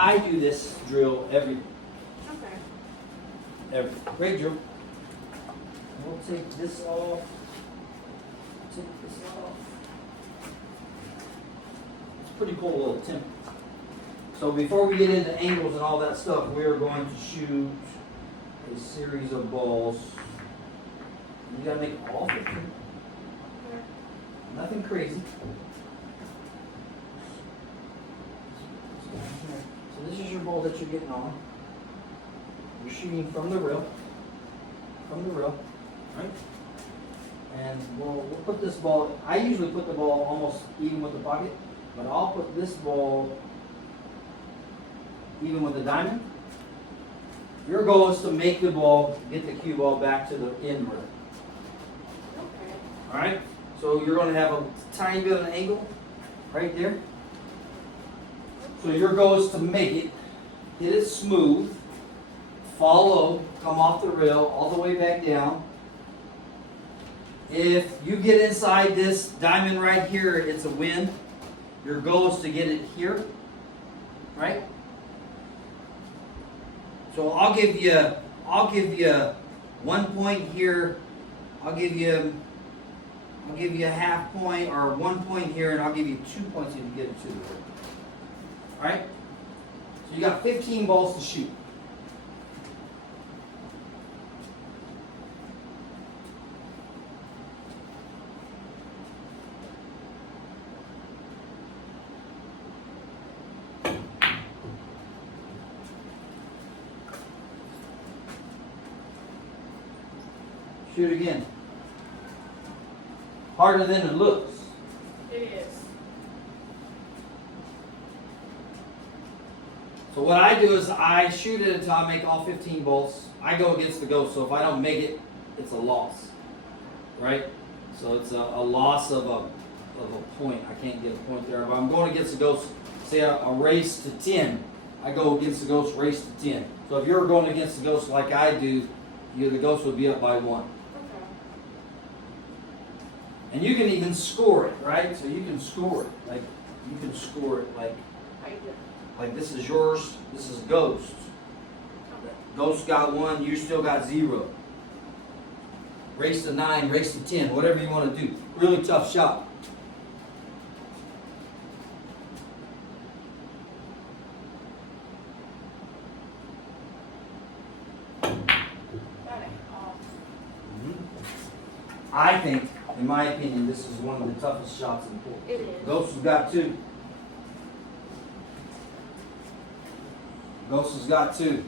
I do this drill every great drill. We'll take this off. Take this off. It's a pretty cool little temp. So before we get into angles and all that stuff, we are going to shoot a series of balls. You gotta make all 15. Nothing crazy. So this is your ball that you're getting on. You're shooting from the rail. Right? And we'll put this ball, I usually put the ball almost even with the pocket, but I'll put this ball even with the diamond. Your goal is to make the ball, get the cue ball back to the end rail. Okay. Alright? So you're going to have a tiny bit of an angle right there. So your goal is to make it, hit it smooth, follow, come off the rail all the way back down. If you get inside this diamond right here, it's a win. Your goal is to get it here, right? So I'll give you 1 point here. I'll give you a half point or 1 point here, and I'll give you 2 points if you get it to the rim. All right? So you got 15 balls to shoot. Shoot again. Harder than it looks. It is. So what I do is I shoot it until I make all 15 balls. I go against the ghost, so if I don't make it, it's a loss. Right? So it's a loss of a point. I can't get a point there. But I'm going against the ghost, say a race to 10. I go against the ghost, race to 10. So if you're going against the ghost like I do, the ghost would be up by 1. And you can even score it, right? So you can score it. Like this is yours, this is Ghost. Ghost got 1, you still got 0. Race to 9, race to 10, whatever you want to do. Really tough shot. I think, in my opinion, this is one of the toughest shots in the pool. It is. Ghost has got 2. Ghost has got 2.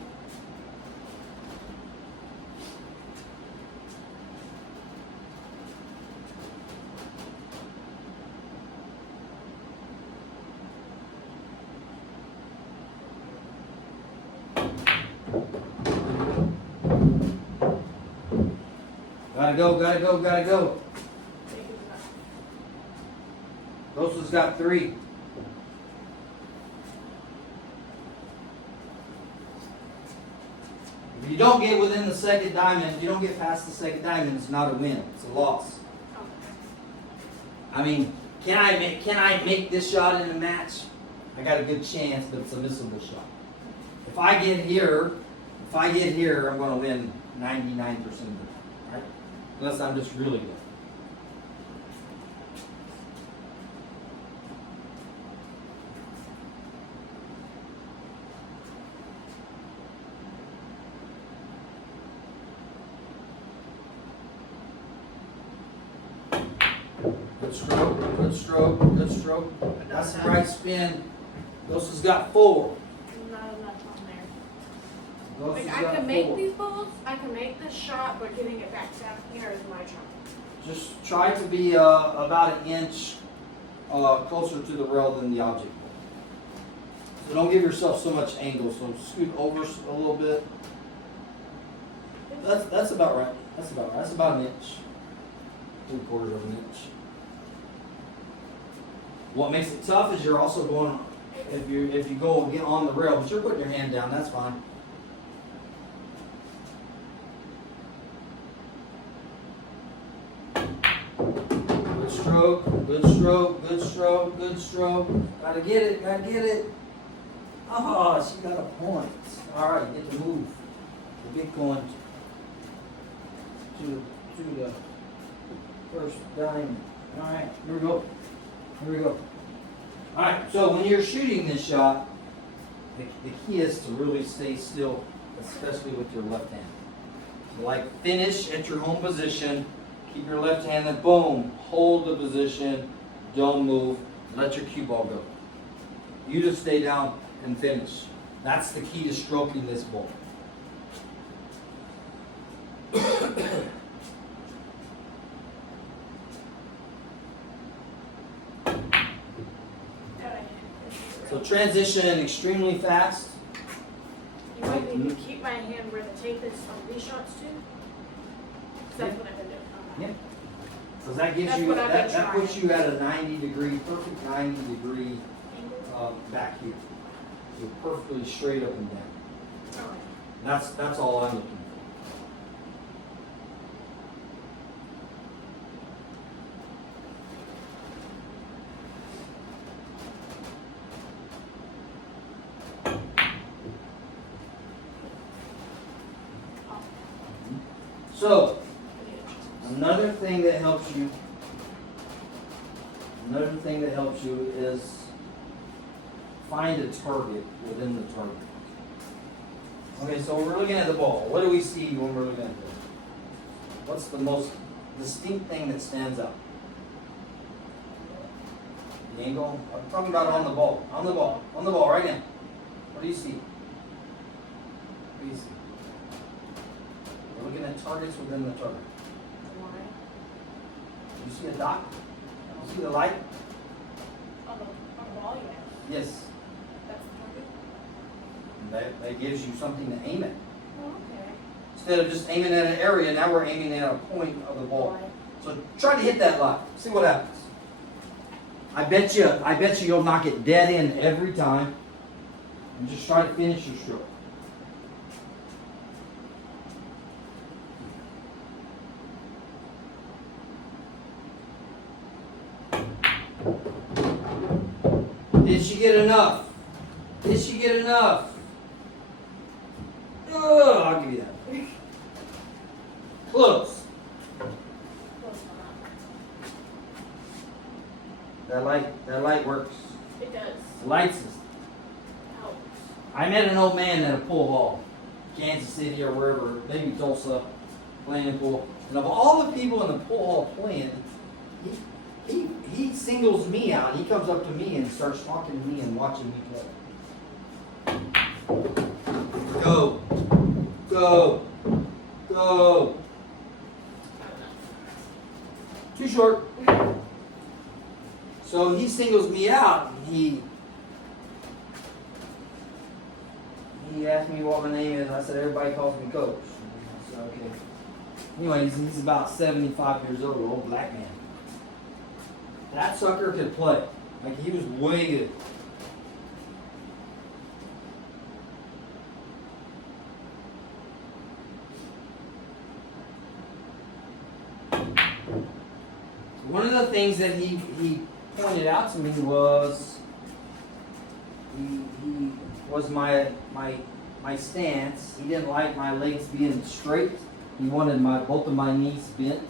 Gotta go. Ghost has got 3. If you don't get within the second diamond, if you don't get past the second diamond, it's not a win. It's a loss. I mean, can I make this shot in a match? I got a good chance, but it's a missable shot. If I get here, I'm going to win 99% of the time. Right? Unless I'm just really good. Good stroke. That's the right spin. Ghost has got 4. Not enough on there. Ghost Like has I got can make 4. these balls, I can make this shot, but getting it back down here is my job. Just try to be about an inch closer to the rail than the object. So don't give yourself so much angle. So scoot over a little bit. That's about right. That's about an inch. 3/4 of an inch. What makes it tough is you're also going, if you go and get on the rail, but you're putting your hand down, that's fine. Good stroke. Gotta get it. Oh, she got a point. All right, get to move. The big going to the first diamond. All right, here we go. Here we go. All right, so when you're shooting this shot, the key is to really stay still, especially with your left hand. So like finish at your home position, keep your left hand, then boom, hold the position, don't move, let your cue ball go. You just stay down and finish. That's the key to stroking this ball. So transition extremely fast. You want me to keep my hand where the tape is on these shots too? 'Cause that's what I've been doing. Yeah. So that gives That's you what I've been that puts trying. you at a 90-degree, perfect 90-degree Angle? back here. So perfectly straight up and down. Alright. That's all I'm looking for. So, another thing that helps you is find a target within the target. Okay, so we're looking at the ball. What do we see when we're looking at this? What's the most distinct thing that stands out? The angle? I'm talking about on the ball. On the ball. On the ball right now. What do you see? What do you see? We're looking at targets within the target. You see a dot? You see the light? On the ball, yeah. Yes. That's the target? That gives you something to aim at. Oh, okay. Instead of just aiming at an area, now we're aiming at a point of the ball. So try to hit that light. See what happens. I bet you you'll knock it dead in every time. And just try to finish your stroke. Did she get enough? Did she get enough? Oh, I'll give you that. Close. Close enough. That light works. It does. The lights is. Helps. I met an old man at a pool hall, Kansas City or wherever, maybe Tulsa, playing pool. And of all the people in the pool hall playing, he singles me out. He comes up to me and starts talking to me and watching me play. Go. Go. Go. Too short. So he singles me out. And he asked me what my name is. I said, everybody calls me Coach. I said, okay. Anyway, he's about 75 years old black man. That sucker could play. Like, he was way good. One of the things that he pointed out to me was he was my stance. He didn't like my legs being straight. He wanted both of my knees bent.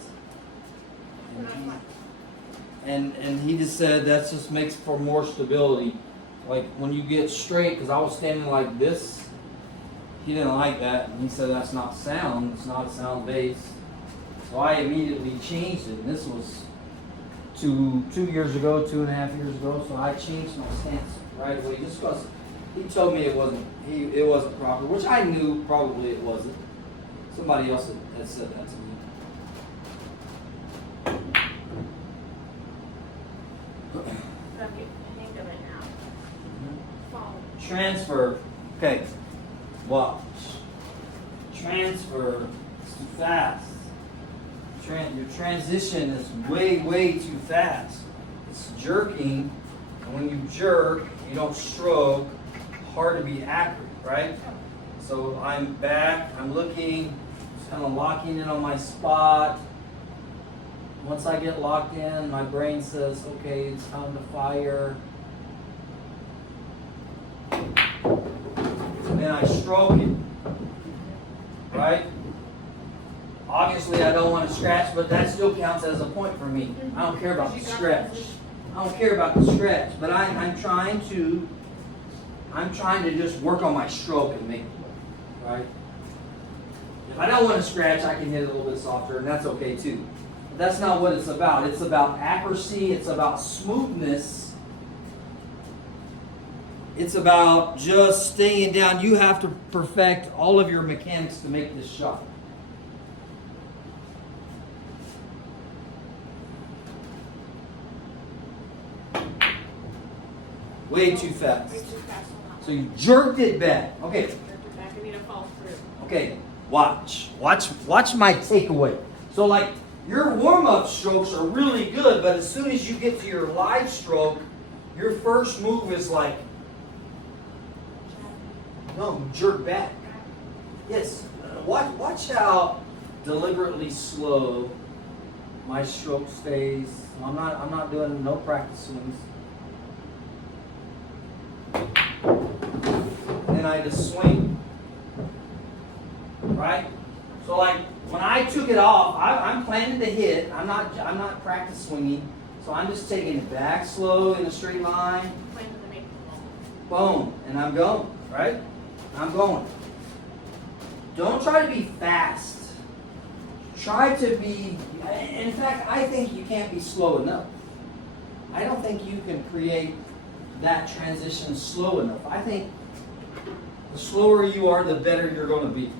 And he just said that just makes for more stability. Like when you get straight, because I was standing like this, he didn't like that. And he said that's not sound. It's not a sound base. So I immediately changed it. And this was 2 years ago, 2.5 years ago. So I changed my stance right away just because he told me it wasn't proper, which I knew probably it wasn't. Somebody else had said that to me. I'm getting the hang of it now. Phone. Transfer. Okay. Watch. Transfer is too fast. Your transition is way too fast. It's jerking, and when you jerk, you don't stroke. Hard to be accurate, right? So I'm back. I'm looking. Just kind of locking in on my spot. Once I get locked in, my brain says, okay, it's time to fire. I stroke it, right? Obviously, I don't want to scratch, but that still counts as a point for me. I don't care about the scratch. I don't care about the scratch, but I'm trying to just work on my stroke and make it work, right? If I don't want to scratch, I can hit it a little bit softer, and that's okay too. But that's not what it's about. It's about accuracy. It's about smoothness. It's about just staying down. You have to perfect all of your mechanics to make this shot. Way too fast. Way too fast on that So you jerked it back. Okay. one. Jerked it back. I need to fall through. Okay. Watch my takeaway. So like your warm-up strokes are really good, but as soon as you get to your live stroke, your first move is like, no, jerk back. Yes. Watch how deliberately slow my stroke stays. I'm not doing no practice swings. And I just swing. Right? So like when I took it off, I'm planning to hit. I'm not practice swinging. So I'm just taking it back slow in a straight line. Planning to make the ball. Boom. And I'm going. Right? I'm going. Don't try to be fast. Try to be, in fact, I think you can't be slow enough. I don't think you can create that transition slow enough. I think the slower you are, the better you're going to be.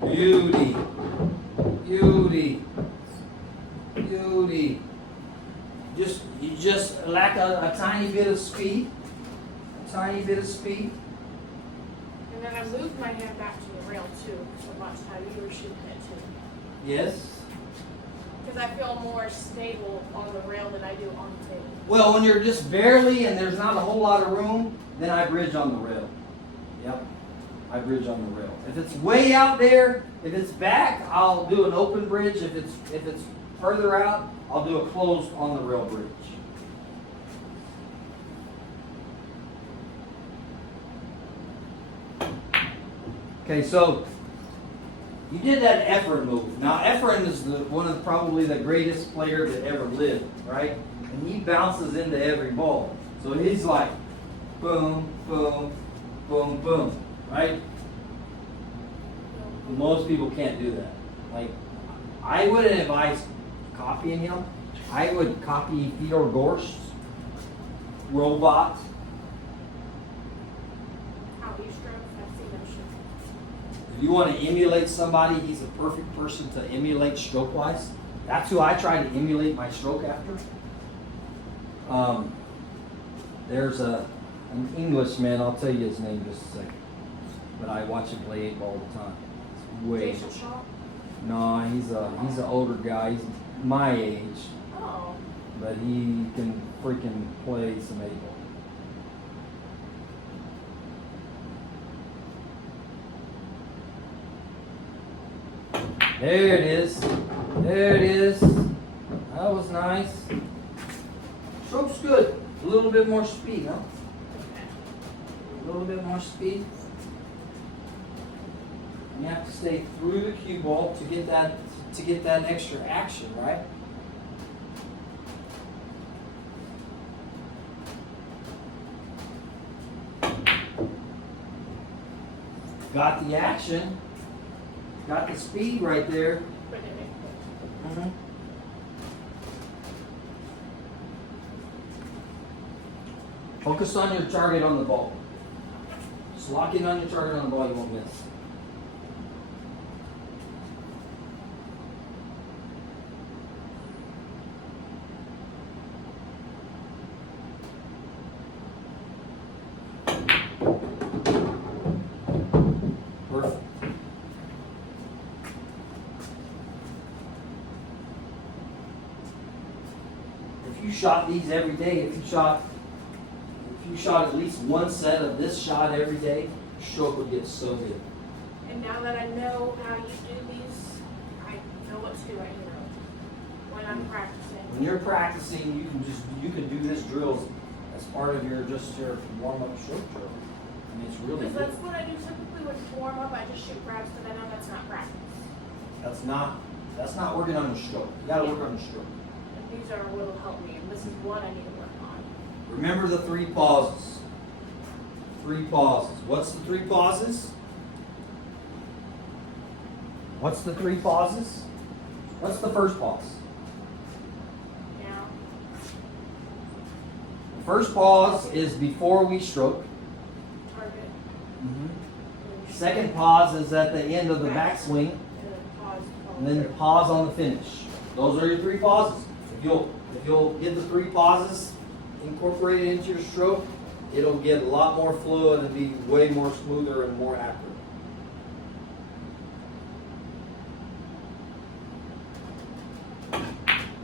Beauty. Beauty. Beauty. You just lack a tiny bit of speed. A tiny bit of speed. And then I moved my hand back to the rail too, so watch how you were shooting it too. Yes. Because I feel more stable on the rail than I do on the table. Well, when you're just barely and there's not a whole lot of room, then I bridge on the rail. Yep. I bridge on the rail. If it's way out there, if it's back, I'll do an open bridge. If it's further out, I'll do a closed on the rail bridge. Okay, so you did that Efren move. Now Efren is probably the greatest player that ever lived, right? And he bounces into every ball. So he's like, boom, boom, boom, boom, right? Most people can't do that. Like, I wouldn't advise copying him. I would copy Theodore Gorst's robot. How he strokes, I've seen him shoot. If you want to emulate somebody, he's a perfect person to emulate stroke-wise. That's who I try to emulate my stroke after. There's an Englishman, I'll tell you his name just a second. But I watch him play 8 ball all the time. It's way. Facial shot? No, he's an older guy. He's my age, Oh. but he can freaking play some 8 ball. There it is. There it is. That was nice. Stroke's good. A little bit more speed, huh? A little bit more speed. You have to stay through the cue ball to get that extra action, right? Got the action. Got the speed right there. But it makes Mm-hmm. Focus on your target on the ball. Just lock in on your target on the ball, you won't miss. Perfect. If you shot these every day, if you shot at least one set of this shot every day, your stroke would get so good. And now that I know how you do these, I too, I hear, when I'm practicing. When you're practicing, you can do this drills as part of your warm up stroke drill. I mean, it's really Because good. that's what I do typically with warm up. I just shoot grabs, but I know that's not practice. That's not working on your stroke. You gotta work on your stroke. And these are what will help me, and this is what I need to work on. Remember the 3 pauses. 3 pauses. What's the 3 pauses? What's the 3 pauses? What's the first pause? Now, The first pause is before we stroke. target, Second pause is at the end of the backswing. and then pause. And then pause on the finish. Those are your 3 pauses. If you'll get the 3 pauses incorporated into your stroke, it'll get a lot more fluid and be way more smoother and more accurate.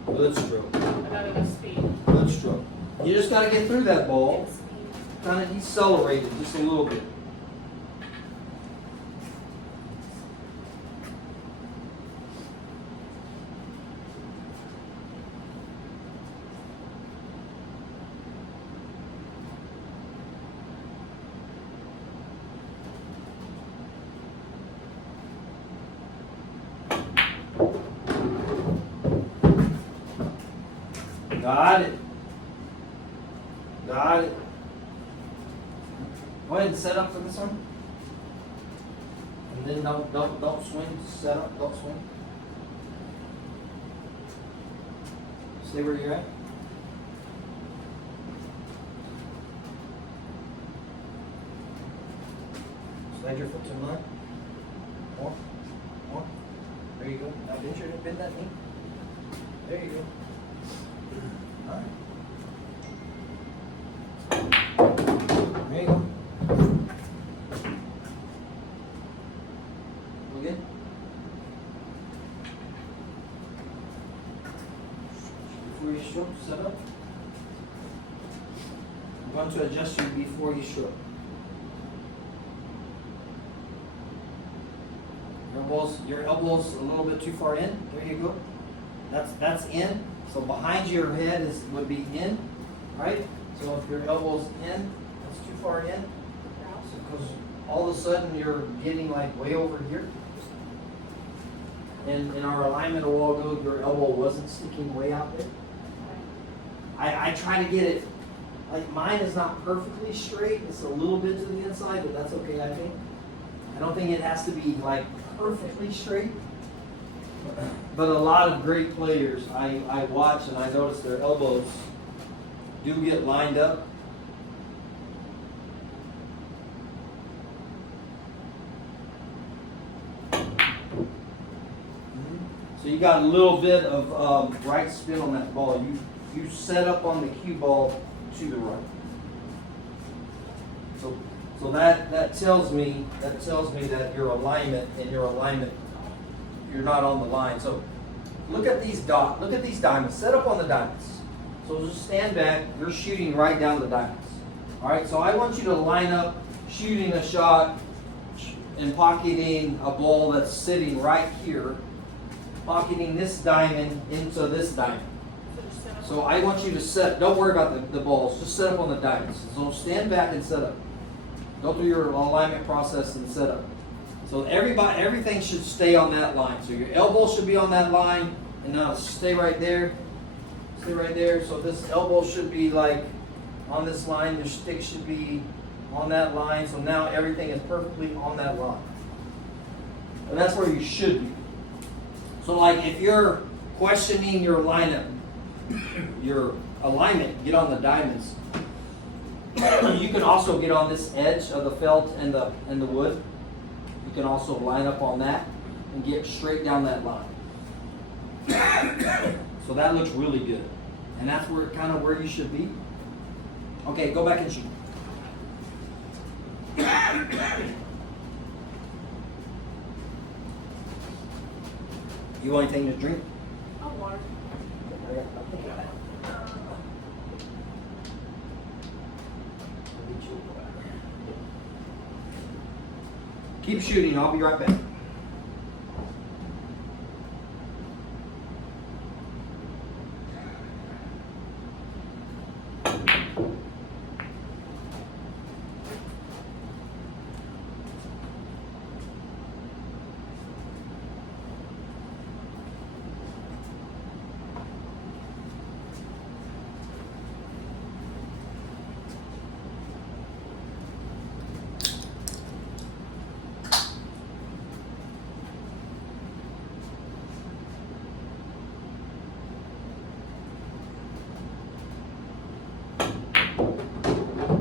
Good stroke. I gotta go speed. Good stroke. You just gotta get through that ball. Get speed. Kind of decelerate it just a little bit. Got it. Got it. Go ahead and set up for this one. And then don't swing. Set up. Don't swing. Stay where you're at. Slide your foot to the line. More. More. There you go. Now bend that knee. There you go. All right. There you go. We good? Before you stroke, set up. I'm going to adjust you before you stroke. Your elbows a little bit too far in. There you go. That's in. So behind your head would be in, right? So if your elbow's in, that's too far in. Because all of a sudden you're getting like way over here. And in our alignment a while ago, your elbow wasn't sticking way out there. I try to get it, like mine is not perfectly straight. It's a little bit to the inside, but that's okay, I think. I don't think it has to be like perfectly straight. But a lot of great players, I watch and I notice their elbows do get lined up. So you got a little bit of right spin on that ball. You set up on the cue ball to the right. So that tells me that your alignment, you're not on the line. So look at these look at these diamonds. Set up on the diamonds. So just stand back. You're shooting right down the diamonds. All right. So I want you to line up shooting a shot and pocketing a ball that's sitting right here, pocketing this diamond into this diamond. So I want you to set. Don't worry about the balls. Just set up on the diamonds. So stand back and set up. Go through your alignment process and set up. So everything should stay on that line. So your elbow should be on that line, and now stay right there. Stay right there. So this elbow should be like on this line. Your stick should be on that line. So now everything is perfectly on that line. And that's where you should be. So like if you're questioning your lineup, your alignment, get on the diamonds. You can also get on this edge of the felt and the wood. You can also line up on that and get straight down that line. So that looks really good. And that's kind of where you should be. Okay, go back and shoot. You want anything to drink? Oh, water. Keep shooting. I'll be right back.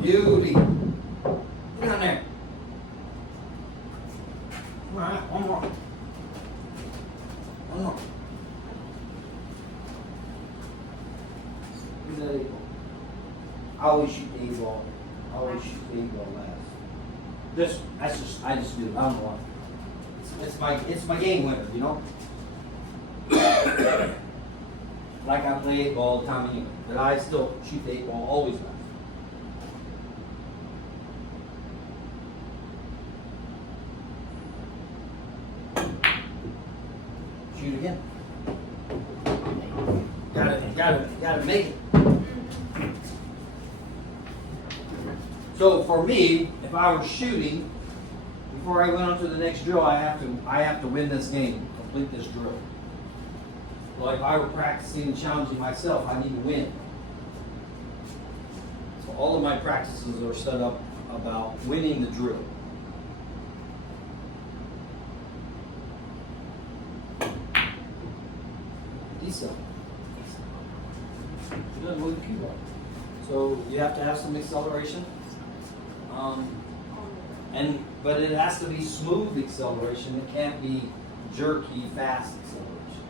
Beauty. Get down there. All right, one more. One more. Where's that eight ball? I always shoot the eight ball. I always shoot the eight ball last. I just do it. I don't know why. It's my game winner, you know? Like I play eight ball all the time anyway. But I still shoot the eight ball always last. Shoot again. Gotta make it. So for me, if I were shooting, before I went on to the next drill, I have to win this game, complete this drill. Well, if I were practicing and challenging myself, I need to win. So all of my practices are set up about winning the drill. Decent. She doesn't move the cue ball. So you have to have some acceleration. But it has to be smooth acceleration. It can't be jerky, fast acceleration.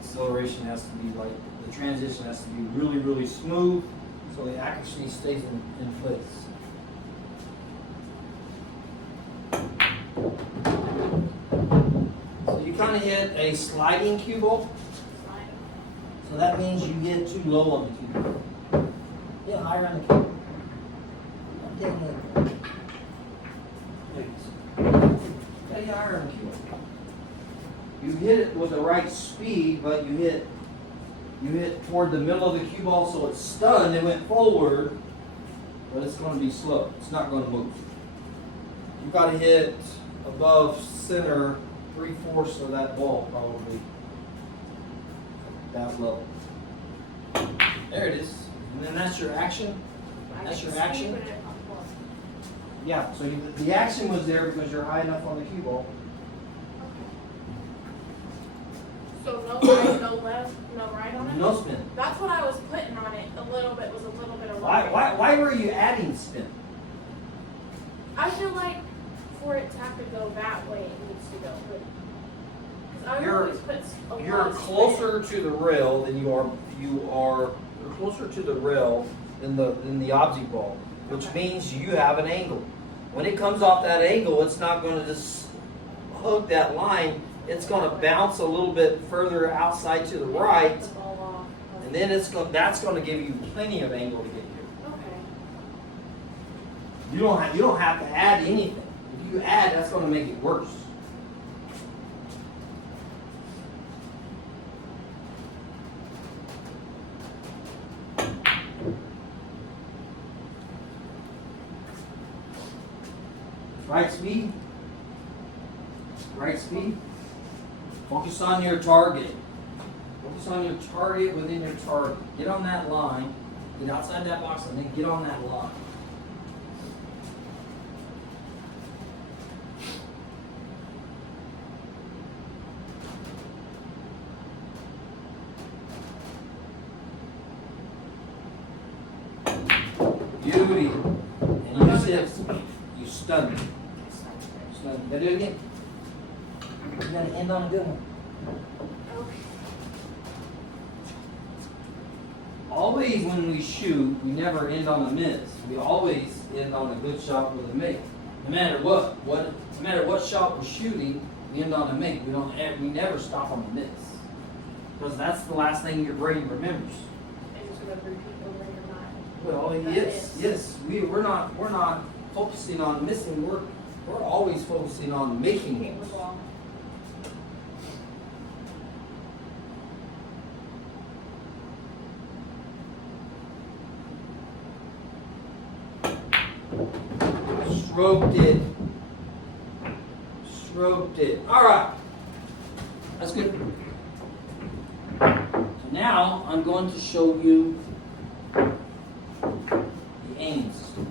Acceleration has to be like, the transition has to be really, really smooth so the accuracy stays in place. So you kind of hit a sliding cue ball. So that means you get too low on the cue ball. Yeah, higher on the cue ball. I'm getting it. Gotta get higher on the cue ball. You hit it with the right speed, but you hit toward the middle of the cue ball, so it's stunned. It went forward, but it's going to be slow. It's not going to move. You've got to hit above center 3/4 of that ball, probably that level. There it is. And then that's your action. That's your action. Yeah, so the action was there because you're high enough on the cue ball. So no right, no left, no right on it? No spin. That's what I was putting on it. A little bit was a little bit of right. Why were you adding spin? I feel like for it to have to go that way, it needs to go. Because I always put a lot You're of closer to the rail than you're closer to the rail than the object ball, which means you have an angle. When it comes off that angle, it's not going to just hook that line. It's going to bounce a little bit further outside to the right, the ball off. and then that's going to give you plenty of angle to get here. Okay. You don't have to add anything. If you add, that's going to make it worse. Right speed. Right speed. Focus on your target. Focus on your target within your target. Get on that line. Get outside that box and then get on that line. Beauty. And you just hit. You stun me. Stun me. Gotta do it again. You gotta end on a good one. Okay. Always when we shoot, we never end on a miss. We always end on a good shot with a make. No matter what shot we're shooting, we end on a make. We never stop on the miss. Because that's the last thing your brain remembers. And it's going to repeat over your mind. Well, yes. We're not focusing on missing. We're always focusing on making It was moves. long. Stroked it. All right. That's good. So now I'm going to show you the aim system.